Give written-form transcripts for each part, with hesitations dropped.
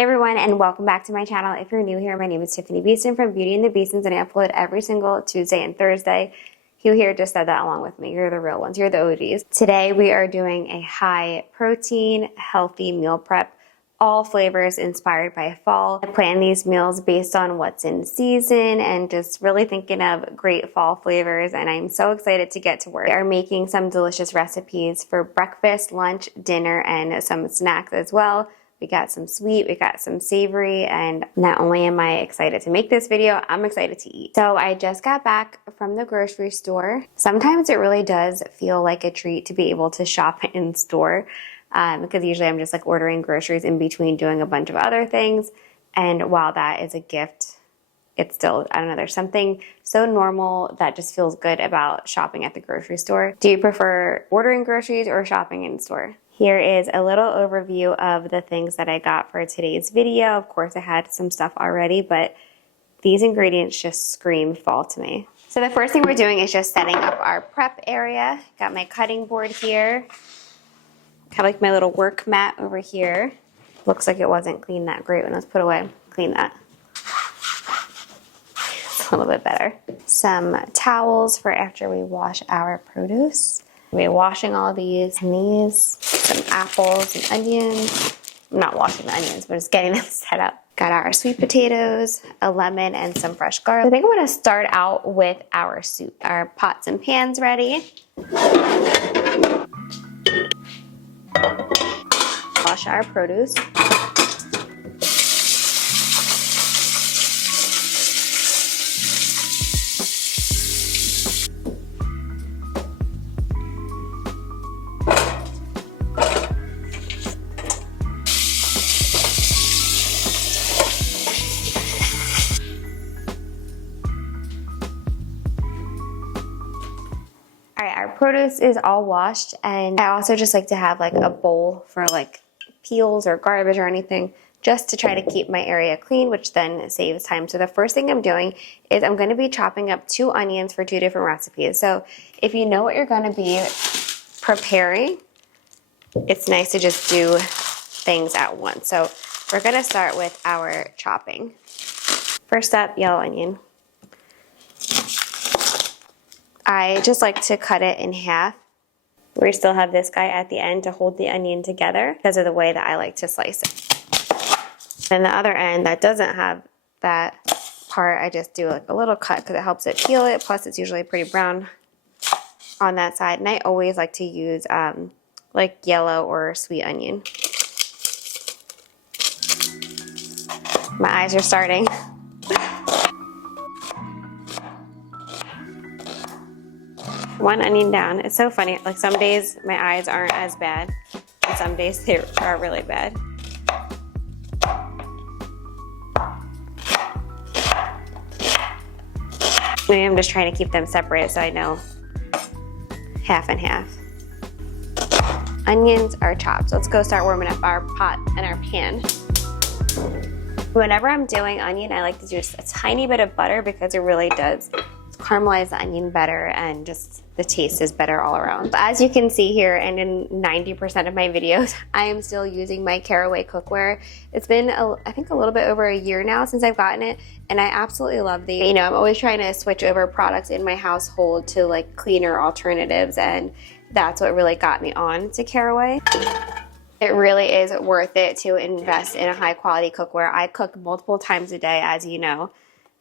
Hey everyone, and welcome back to my channel. If you're new here, my name is Tiffani Beaston from Beauty and the Beastons, and I upload every single Tuesday and Thursday. You here just said that along with me. You're the real ones. You're the OGs. Today we are doing a high protein, healthy meal prep. All flavors inspired by fall. I plan these meals based on what's in season and just really thinking of great fall flavors, and I'm so excited to get to work. We are making some delicious recipes for breakfast, lunch, dinner, and some snacks as well. We got some sweet, we got some savory, and not only am I excited to make this video, I'm excited to eat. So I just got back from the grocery store. Sometimes it really does feel like a treat to be able to shop in store. Because usually I'm just like ordering groceries in between doing a bunch of other things. And while that is a gift, it's still, I don't know, there's something so normal that just feels good about shopping at the grocery store. Do you prefer ordering groceries or shopping in store? Here is a little overview of the things that I got for today's video. Of course, I had some stuff already, but these ingredients just scream fall to me. So the first thing we're doing is just setting up our prep area. Got my cutting board here. Got like my little work mat over here. Looks like it wasn't cleaned that great when it was put away. Clean that. It's a little bit better. Some towels for after we wash our produce. We'll be washing all these and these. Some apples and onions. I'm not washing the onions, but just getting them set up. Got our sweet potatoes, a lemon, and some fresh garlic. I think I'm gonna start out with our soup. Our pots and pans ready. Wash our produce. All right, our produce is all washed, and I also just like to have like a bowl for like peels or garbage or anything, just to try to keep my area clean, which then saves time. So the first thing I'm doing is I'm going to be chopping up 2 onions for 2 different recipes. So if you know what you're going to be preparing, it's nice to just do things at once. So we're going to start with our chopping. First up, yellow onion. I just like to cut it in half. We still have this guy at the end to hold the onion together because of the way that I like to slice it. And the other end that doesn't have that part, I just do like a little cut because it helps it peel it. Plus it's usually pretty brown on that side. And I always like to use like yellow or sweet onion. My eyes are starting. One onion down. It's so funny. Like some days my eyes aren't as bad, and some days they are really bad. Maybe I'm just trying to keep them separate so I know half and half. Onions are chopped. Let's go start warming up our pot and our pan. Whenever I'm doing onion, I like to do just a tiny bit of butter because it really does caramelize the onion better, and just the taste is better all around. But as you can see here, and in 90% of my videos, I am still using my Caraway cookware. It's been, I think, a little bit over a year now since I've gotten it, and I absolutely love the, you know, I'm always trying to switch over products in my household to like cleaner alternatives, and that's what really got me on to Caraway. It really is worth it to invest in a high quality cookware. I cook multiple times a day, as you know,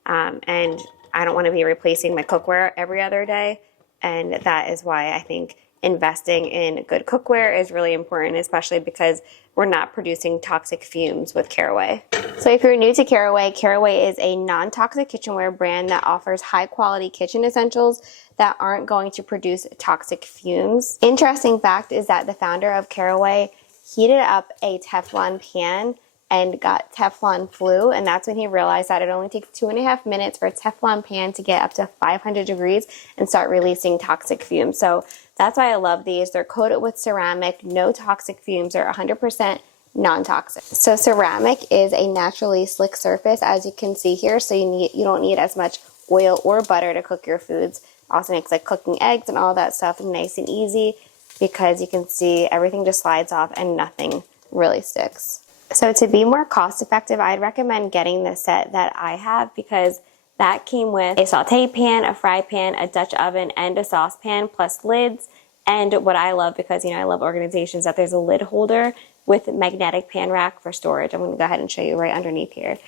and I don't want to be replacing my cookware every other day, and that is why I think investing in good cookware is really important, especially because we're not producing toxic fumes with Caraway. So if you're new to Caraway, Caraway is a non-toxic kitchenware brand that offers high quality kitchen essentials that aren't going to produce toxic fumes. Interesting fact is that the founder of Caraway heated up a Teflon pan and got Teflon flu, and that's when he realized that it only takes 2.5 minutes for a Teflon pan to get up to 500 degrees and start releasing toxic fumes. So that's why I love these. They're coated with ceramic, no toxic fumes, they're 100% non-toxic. So ceramic is a naturally slick surface, as you can see here, so you don't need as much oil or butter to cook your foods. Also makes like cooking eggs and all that stuff nice and easy because you can see everything just slides off and nothing really sticks. So to be more cost effective, I'd recommend getting the set that I have because that came with a saute pan, a fry pan, a Dutch oven, and a saucepan, plus lids. And what I love, because I love organizations, that there's a lid holder with magnetic pan rack for storage. I'm going to go ahead and show you right underneath here.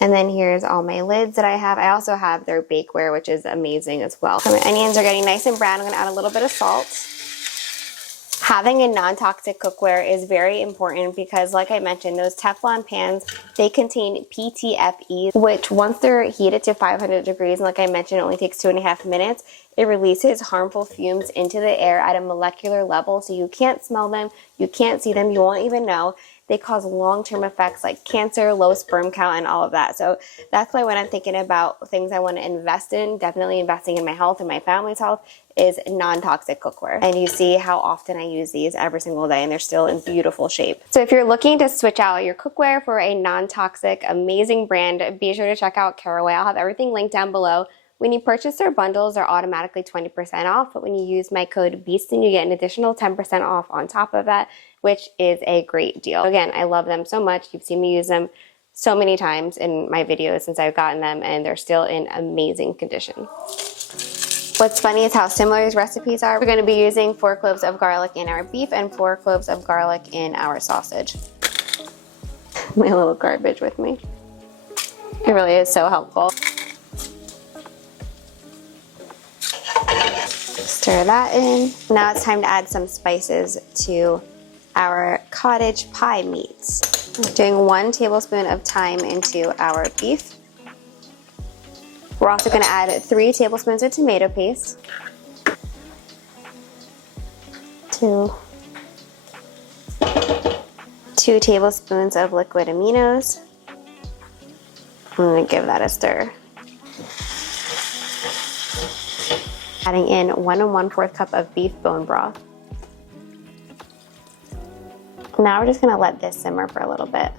And then here's all my lids that I have. I also have their bakeware, which is amazing as well. So my onions are getting nice and brown. I'm going to add a little bit of salt. Having a non-toxic cookware is very important because, like I mentioned, those Teflon pans, they contain PTFE, which once they're heated to 500 degrees, and like I mentioned, it only takes 2.5 minutes, it releases harmful fumes into the air at a molecular level, so you can't smell them, you can't see them, you won't even know. They cause long-term effects like cancer, low sperm count, and all of that. So that's why when I'm thinking about things I want to invest in, definitely investing in my health and my family's health, is non-toxic cookware. And you see how often I use these every single day, and they're still in beautiful shape. So if you're looking to switch out your cookware for a non-toxic, amazing brand, be sure to check out Caraway. I'll have everything linked down below. When you purchase their bundles, they're automatically 20% off, but when you use my code Beaston, you get an additional 10% off on top of that, which is a great deal. Again, I love them so much. You've seen me use them so many times in my videos since I've gotten them, and they're still in amazing condition. What's funny is how similar these recipes are. We're going to be using 4 cloves of garlic in our beef and 4 cloves of garlic in our sausage. My little garbage with me. It really is so helpful. Stir that in. Now it's time to add some spices to our cottage pie meats. I'm doing 1 tablespoon of thyme into our beef. We're also going to add 3 tablespoons of tomato paste, 2 tablespoons of liquid aminos. I'm going to give that a stir. Adding in 1 1/4 cup of beef bone broth. Now we're just going to let this simmer for a little bit.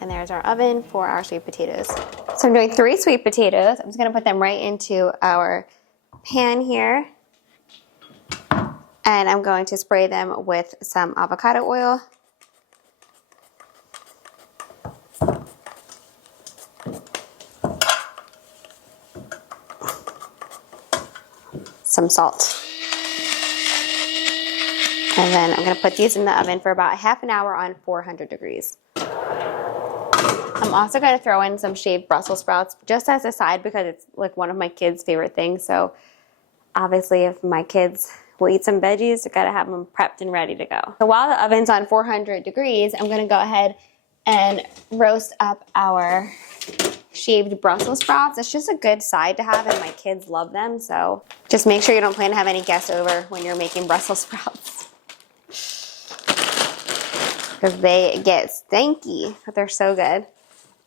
And there's our oven for our sweet potatoes. So I'm doing 3 sweet potatoes. I'm just going to put them right into our pan here. And I'm going to spray them with some avocado oil. Some salt. And then I'm going to put these in the oven for about ½ an hour on 400 degrees. I'm also going to throw in some shaved Brussels sprouts just as a side because it's like one of my kids' favorite things. So obviously if my kids will eat some veggies, I've got to have them prepped and ready to go. So while the oven's on 400 degrees, I'm going to go ahead and roast up our shaved Brussels sprouts. It's just a good side to have and my kids love them. So just make sure you don't plan to have any guests over when you're making Brussels sprouts, because they get stanky, but they're so good.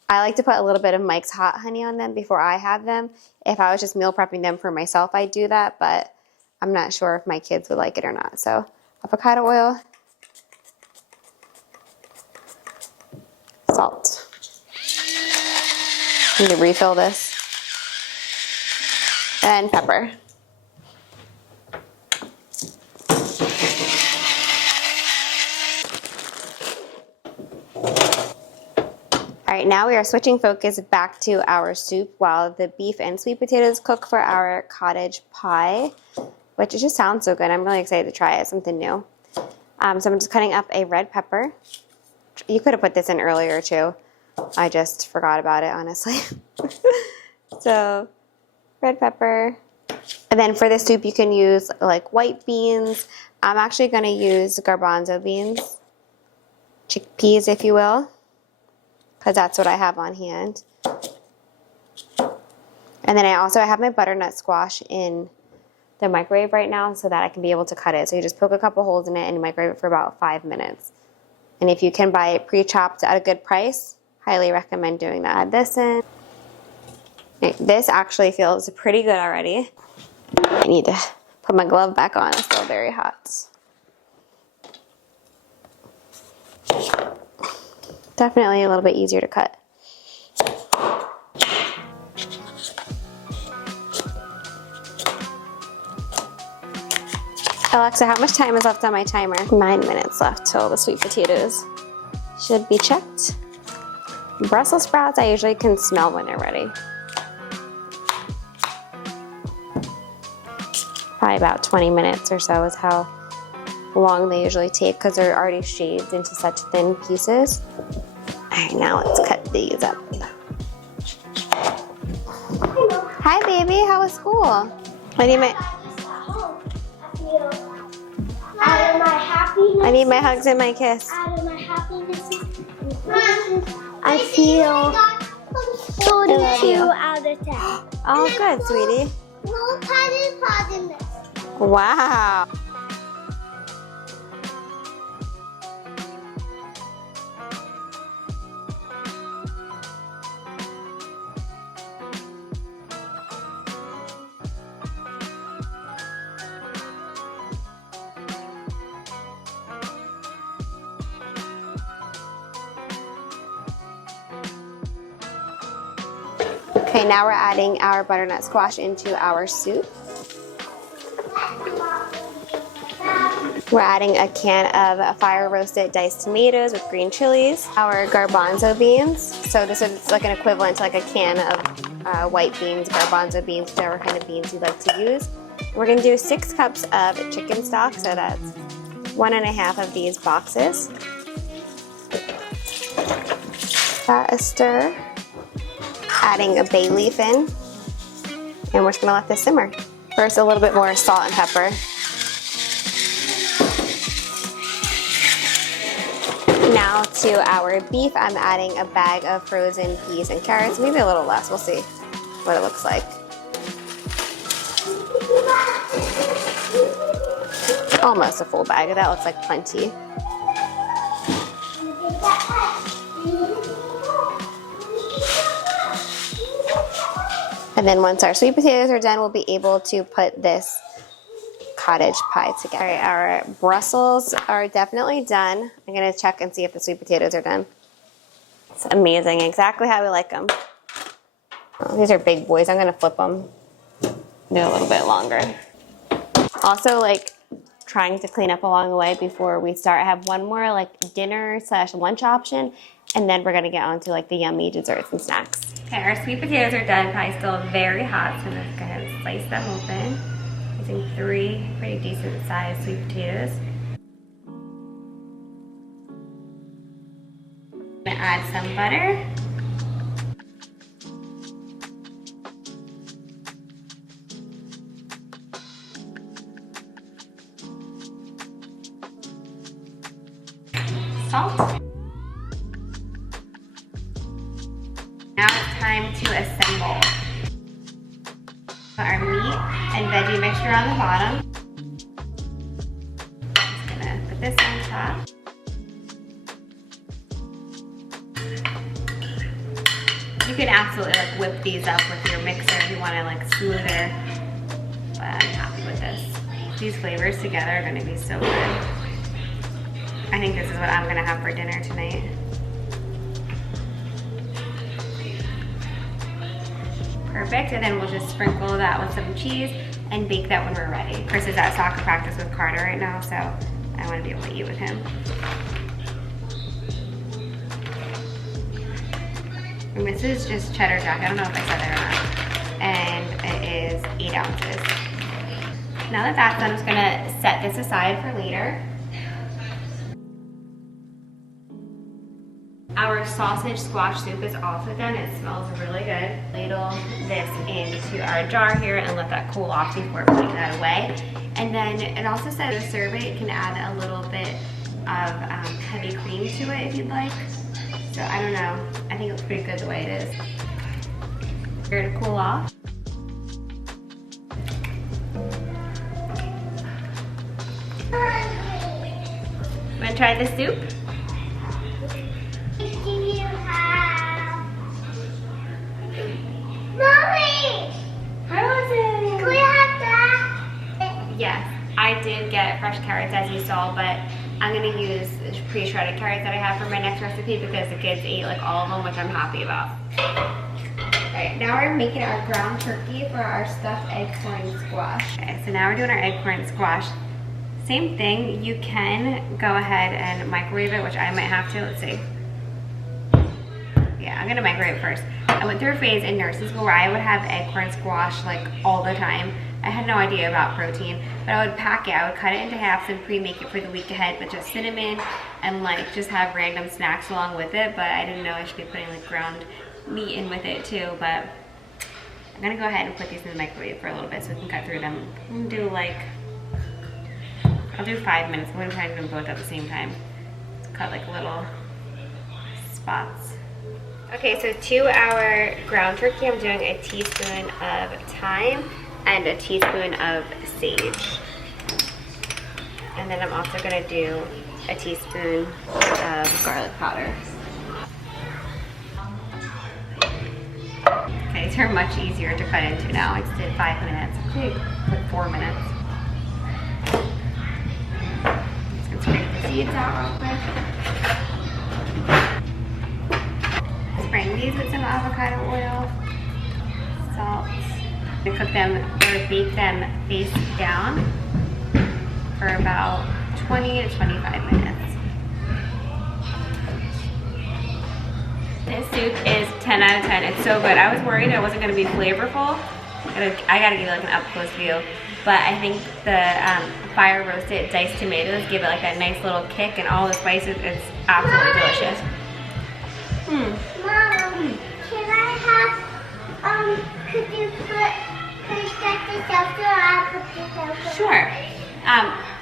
I like to put a little bit of Mike's Hot Honey on them before I have them. If I was just meal prepping them for myself, I'd do that, but I'm not sure if my kids would like it or not. So avocado oil, salt. Need to refill this. And pepper. All right, now we are switching focus back to our soup while the beef and sweet potatoes cook for our cottage pie, which it just sounds so good. I'm really excited to try it, something new. So I'm just cutting up a red pepper. You could have put this in earlier too. I just forgot about it, honestly. So, red pepper. And then for the soup, you can use like white beans. I'm actually going to use garbanzo beans, chickpeas, if you will, because that's what I have on hand. And then I also have my butternut squash in the microwave right now so that I can be able to cut it. So you just poke a couple holes in it and microwave it for about 5 minutes. And if you can buy it pre-chopped at a good price, highly recommend doing that. Add this in. This actually feels pretty good already. I need to put my glove back on. It's still very hot. Definitely a little bit easier to cut. Alexa, how much time is left on my timer? 9 minutes left till the sweet potatoes should be checked. Brussels sprouts, I usually can smell when they're ready. Probably about 20 minutes or so is how long they usually take because they're already shaved into such thin pieces. All right, now let's cut these up. Hi, baby. How was school? I need my hugs and my kiss. I feel 42 out of 10. Oh, good, sweetie. No tiny part in this. Wow. Okay, now we're adding our butternut squash into our soup. We're adding a can of fire roasted diced tomatoes with green chilies, our garbanzo beans. So this is like an equivalent to like a can of white beans, garbanzo beans, whichever kind of beans you'd like to use. We're gonna do 6 cups of chicken stock, so that's 1.5 of these boxes. That a stir. Adding a bay leaf in, and we're just gonna let this simmer. First, a little bit more salt and pepper. Now to our beef, I'm adding a bag of frozen peas and carrots, maybe a little less, we'll see what it looks like. Almost a full bag, that looks like plenty. And then once our sweet potatoes are done, we'll be able to put this cottage pie together. All right, our Brussels are definitely done. I'm gonna check and see if the sweet potatoes are done. It's amazing, exactly how we like them. Oh, these are big boys. I'm gonna flip them. Do a little bit longer. Also, like trying to clean up along the way before we start. I have one more like dinner / lunch option, and then we're gonna get on to like the yummy desserts and snacks. Okay, our sweet potatoes are done, probably still very hot, so I'm just gonna slice them open. Using 3 pretty decent sized sweet potatoes. I'm gonna add some butter. Salt. Now it's time to assemble. Put our meat and veggie mixture on the bottom. Just gonna put this on top. You can absolutely like whip these up with your mixer if you want to like smoother, but I'm happy with this. These flavors together are gonna be so good. I think this is what I'm gonna have for dinner tonight. Perfect, and then we'll just sprinkle that with some cheese and bake that when we're ready. Chris is at soccer practice with Carter right now, so I want to be able to eat with him. And this is just cheddar jack, I don't know if I said that or not, and it is 8 ounces. Now that that's done, I'm just gonna set this aside for later. Our sausage squash soup is also done. It smells really good. Ladle this into our jar here and let that cool off before putting that away. And then it also says to serve it, you can add a little bit of heavy cream to it if you'd like. So I don't know, I think it looks pretty good the way it is. Here to cool off. Wanna try the soup? Mommy! Frozen! Can we have that? Yes, I did get fresh carrots as you saw, but I'm gonna use pre-shredded carrots that I have for my next recipe because the kids ate like all of them, which I'm happy about. Alright, now we're making our ground turkey for our stuffed acorn squash. Okay, so now we're doing our acorn squash. Same thing, you can go ahead and microwave it, which I might have to, let's see. Yeah, I'm gonna microwave it first. I went through a phase in nursing school where I would have acorn squash like all the time. I had no idea about protein, but I would pack it. I would cut it into halves and pre-make it for the week ahead with just cinnamon and like just have random snacks along with it. But I didn't know I should be putting like ground meat in with it too. But I'm gonna go ahead and put these in the microwave for a little bit so we can cut through them. I'm gonna do like, I'll do 5 minutes. I'm gonna try to do them both at the same time. Cut like little spots. Okay, so to our ground turkey, I'm doing a teaspoon of thyme and a teaspoon of sage. And then I'm also gonna do a teaspoon of garlic powder. Okay, these are much easier to cut into now. I just did 5 minutes. Actually, like 4 minutes. Just gonna scrape the seeds out real quick. Spring these with some avocado oil, salt. We cook them or bake them face down for about 20 to 25 minutes. This soup is 10 out of 10. It's so good. I was worried it wasn't going to be flavorful. I got to give it like an up close view. But I think the fire roasted diced tomatoes give it like a nice little kick, and all the spices. It's absolutely delicious. Mom, can I have, could you set this out or I'll put this out? Sure.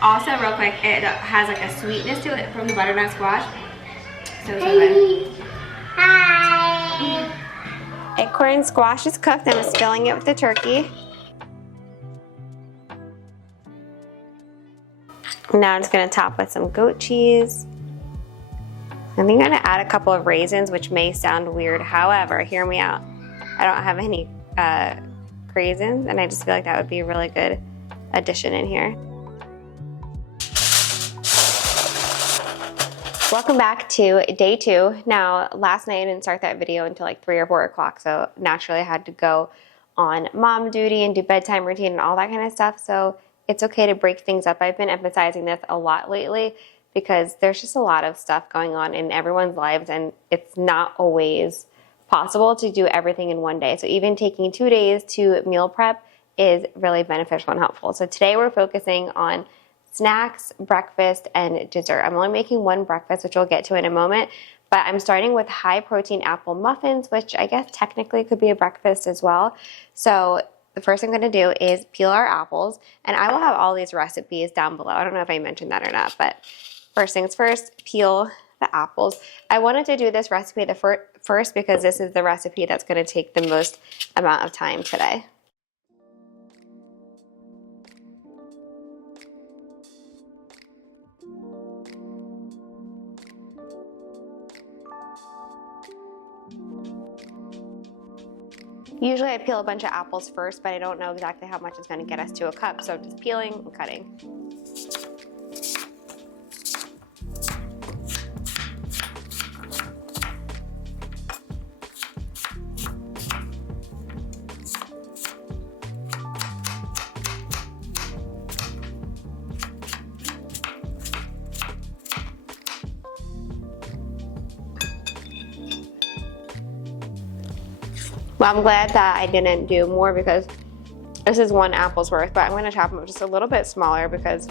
Also, real quick, it has like a sweetness to it from the butternut squash. So good. Hi. Acorn squash is cooked. I'm just filling it with the turkey. Now I'm just gonna top with some goat cheese. I think I'm gonna add a couple of raisins, which may sound weird. However, hear me out. I don't have any raisins, and I just feel like that would be a really good addition in here. Welcome back to day 2. Now, last night I didn't start that video until like 3 or 4 o'clock, so naturally I had to go on mom duty and do bedtime routine and all that kind of stuff, so it's okay to break things up. I've been emphasizing this a lot lately because there's just a lot of stuff going on in everyone's lives, and it's not always possible to do everything in one day. So even taking 2 days to meal prep is really beneficial and helpful. So today we're focusing on snacks, breakfast, and dessert. I'm only making one breakfast, which we'll get to in a moment, but I'm starting with high protein apple muffins, which I guess technically could be a breakfast as well. So the first thing I'm gonna do is peel our apples, and I will have all these recipes down below. I don't know if I mentioned that or not, but first things first, peel the apples. I wanted to do this recipe first because this is the recipe that's gonna take the most amount of time today. Usually I peel a bunch of apples first, but I don't know exactly how much it's going to get us to a cup, so just peeling and cutting. Well, I'm glad that I didn't do more because this is 1 apple's worth, but I'm gonna chop them up just a little bit smaller because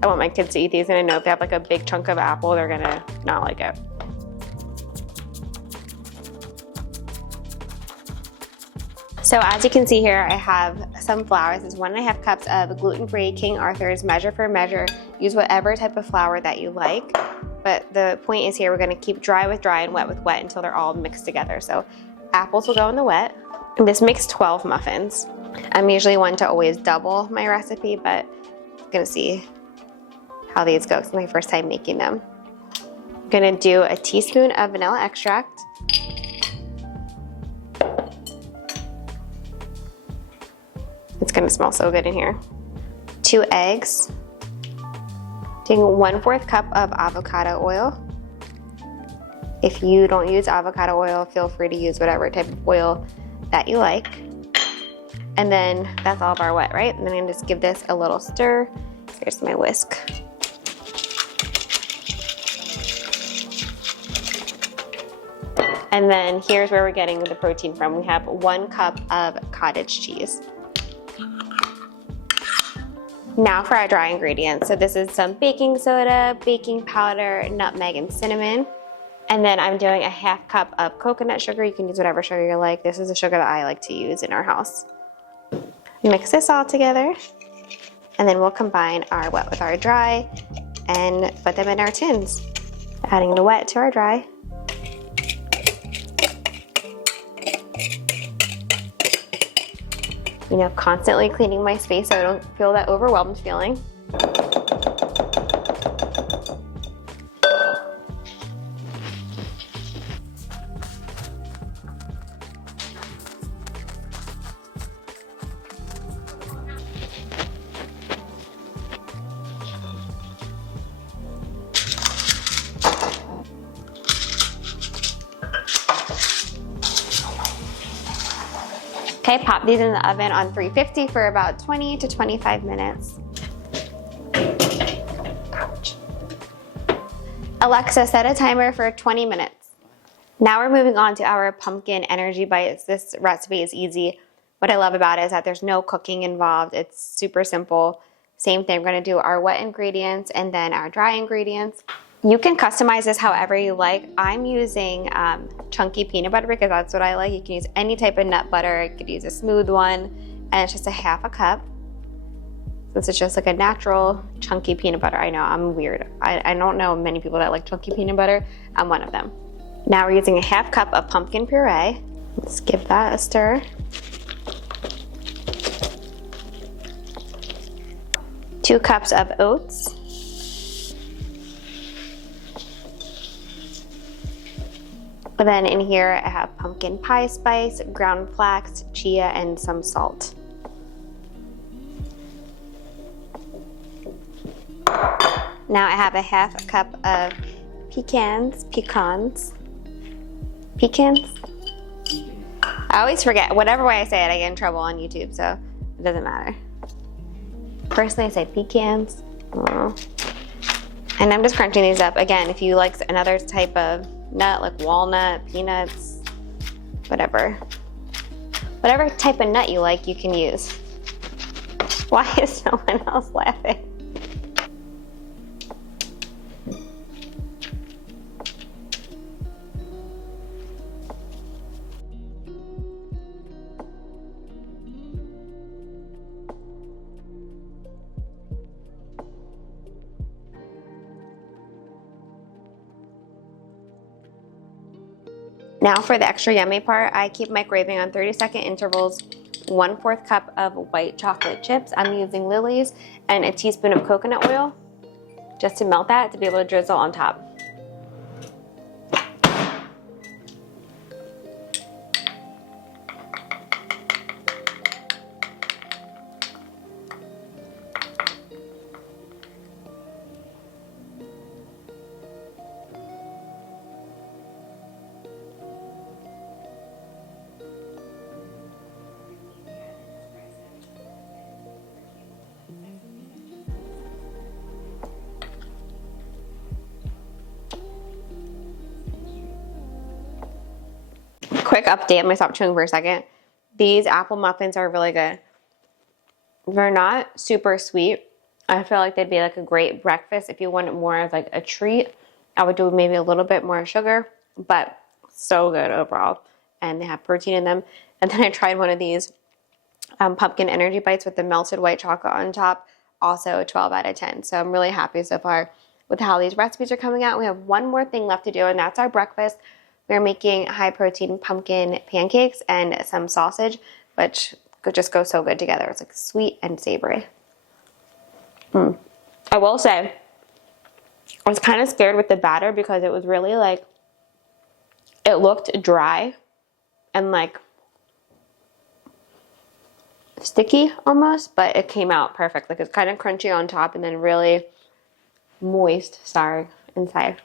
I want my kids to eat these, and I know if they have like a big chunk of apple, they're gonna not like it. So as you can see here, I have some flour. This is 1.5 cups of gluten-free King Arthur's Measure for Measure. Use whatever type of flour that you like, but the point is here we're gonna keep dry with dry and wet with wet until they're all mixed together. So apples will go in the wet. And this makes 12 muffins. I'm usually one to always double my recipe, but I'm gonna see how these go. It's my first time making them. I'm gonna do a teaspoon of vanilla extract. It's gonna smell so good in here. 2 eggs. Doing 1/4 cup of avocado oil. If you don't use avocado oil, feel free to use whatever type of oil that you like. And then that's all of our wet, right? And then I'm gonna just give this a little stir. Here's my whisk. And then here's where we're getting the protein from. We have 1 cup of cottage cheese. Now for our dry ingredients. So this is some baking soda, baking powder, nutmeg, and cinnamon. And then I'm doing a 1/2 cup of coconut sugar. You can use whatever sugar you like. This is the sugar that I like to use in our house. Mix this all together. And then we'll combine our wet with our dry and put them in our tins. Adding the wet to our dry. You know, constantly cleaning my space so I don't feel that overwhelmed feeling. Okay, pop these in the oven on 350 for about 20 to 25 minutes. Ouch. Alexa, set a timer for 20 minutes. Now we're moving on to our pumpkin energy bites. This recipe is easy. What I love about it is that there's no cooking involved. It's super simple. Same thing, we're gonna do our wet ingredients and then our dry ingredients. You can customize this however you like. I'm using chunky peanut butter because that's what I like. You can use any type of nut butter. You could use a smooth one, and it's just a 1/2 cup. This is just like a natural chunky peanut butter. I know, I'm weird. I don't know many people that like chunky peanut butter. I'm one of them. Now we're using a 1/2 cup of pumpkin puree. Let's give that a stir. Two cups of oats. Then in here I have pumpkin pie spice, ground flax, chia, and some salt. Now I have a 1/2 cup of pecans. I always forget, whatever way I say it, I get in trouble on YouTube, so it doesn't matter. Personally, I say pecans. And I'm just crunching these up. Again, if you like another type of nut, like walnut, peanuts, whatever type of nut you like, you can use. Why is no one else laughing? Now for the extra yummy part, I keep microwaving on 30-second intervals, 1/4 cup of white chocolate chips. I'm using Lily's and a teaspoon of coconut oil just to melt that to be able to drizzle on top. Quick update, I'm gonna stop chewing for a second. These apple muffins are really good. They're not super sweet. I feel like they'd be like a great breakfast. If you want it more as like a treat, I would do maybe a little bit more sugar, but so good overall. And they have protein in them. And then I tried one of these pumpkin energy bites with the melted white chocolate on top, also a 12 out of 10. So I'm really happy so far with how these recipes are coming out. We have one more thing left to do, and that's our breakfast. We're making high protein pumpkin pancakes and some sausage, which could just go so good together. It's like sweet and savory. I will say, I was kind of scared with the batter because it was really like, it looked dry and like sticky almost, but it came out perfect. Like it's kind of crunchy on top and then really moist, inside.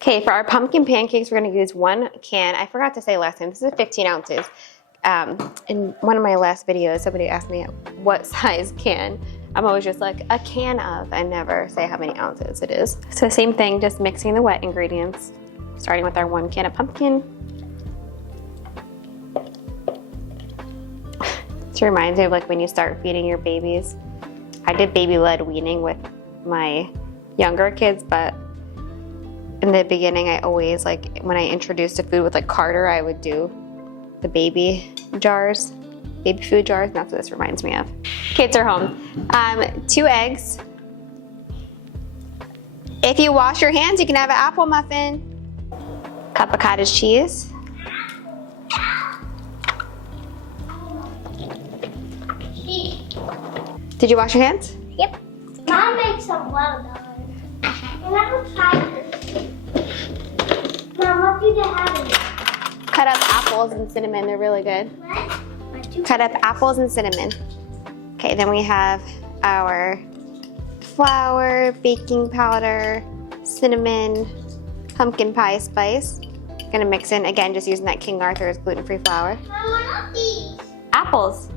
Okay, for our pumpkin pancakes, we're gonna use 1 can. I forgot to say last time, this is 15 ounces. In one of my last videos, somebody asked me what size can. I'm always just like, a can of, and never say how many ounces it is. So same thing, just mixing the wet ingredients. Starting with our 1 can of pumpkin. This reminds me of like when you start feeding your babies. I did baby-led weaning with my younger kids, but in the beginning I always, like when I introduced a food with like Carter, I would do the baby jars, baby food jars, and that's what this reminds me of. Kids are home. 2 eggs. If you wash your hands, you can have an apple muffin. Cup of cottage cheese. Did you wash your hands? Yep. Mom makes them well done. And I will try this. Mom, what do they have in it? Cut up apples and cinnamon, they're really good. What? Cut up apples and cinnamon. Okay, then we have our flour, baking powder, cinnamon, pumpkin pie spice. Gonna mix in, again, just using that King Arthur's gluten-free flour. Mom, what are these? Apples,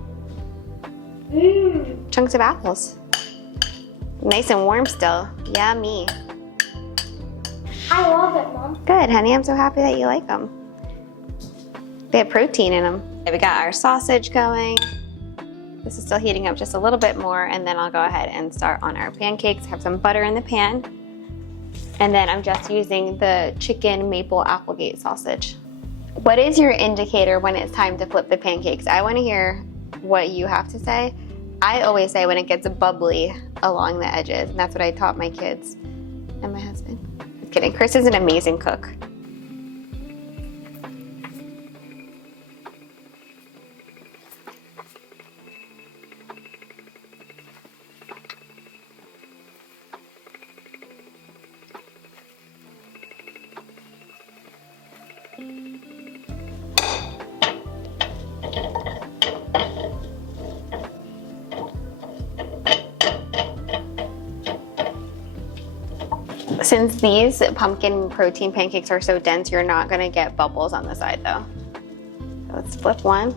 Mmm. chunks of apples. Nice and warm still, yummy. I love it, Mom. Good, honey, I'm so happy that you like them. They have protein in them. Okay, we got our sausage going. This is still heating up just a little bit more, and then I'll go ahead and start on our pancakes. Have some butter in the pan. And then I'm just using the chicken maple Applegate sausage. What is your indicator when it's time to flip the pancakes? I want to hear what you have to say. I always say when it gets bubbly along the edges, and that's what I taught my kids and my husband. Just kidding, Chris is an amazing cook. Since these pumpkin protein pancakes are so dense, you're not gonna get bubbles on the side though. So let's flip one.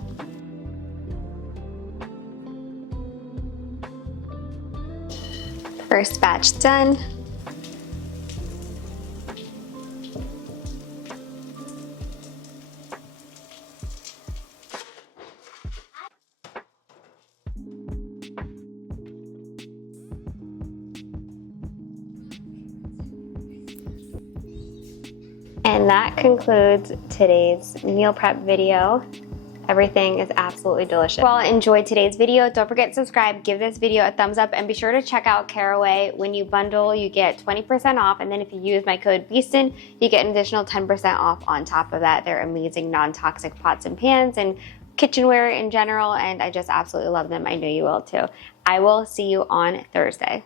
First batch done. And that concludes today's meal prep video. Everything is absolutely delicious. Well, enjoyed today's video. Don't forget to subscribe, give this video a thumbs up, and be sure to check out Caraway. When you bundle, you get 20% off, and then if you use my code Beaston, you get an additional 10% off on top of that. They're amazing non-toxic pots and pans and kitchenware in general, and I just absolutely love them. I know you will too. I will see you on Thursday.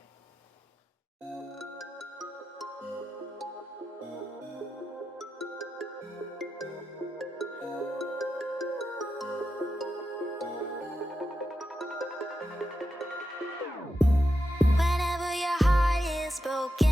Whenever your heart is broken.